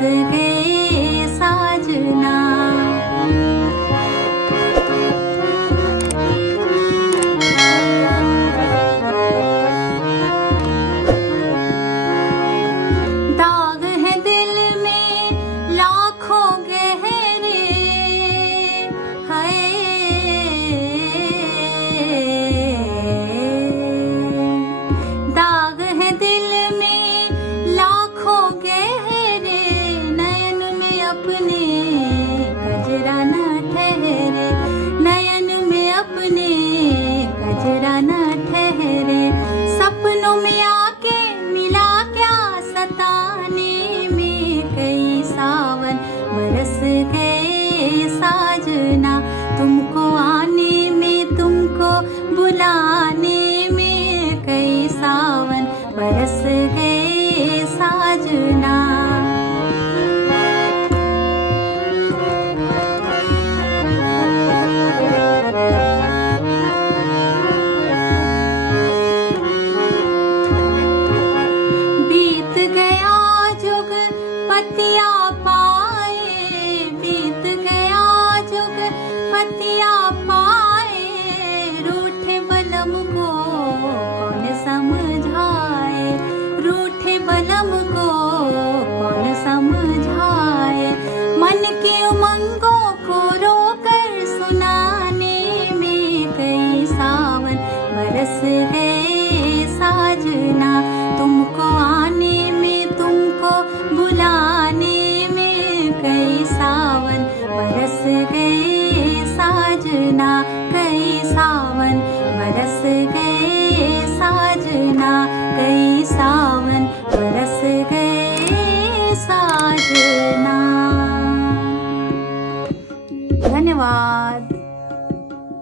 गए साजना। दाग है दिल में लाखों गहरे, हाय दाग है दिल में लाखों गहरे, नयन में अपने कजरा न ठहरे, नयन में अपने कजरा न ठहरे। सपनों में आके मिला क्या सताने में, कई सावन बरस गए साजना। तुमको आने में तुमको बुलाने में, कई सावन बरस गए साजना। बीत गया जुग पतिया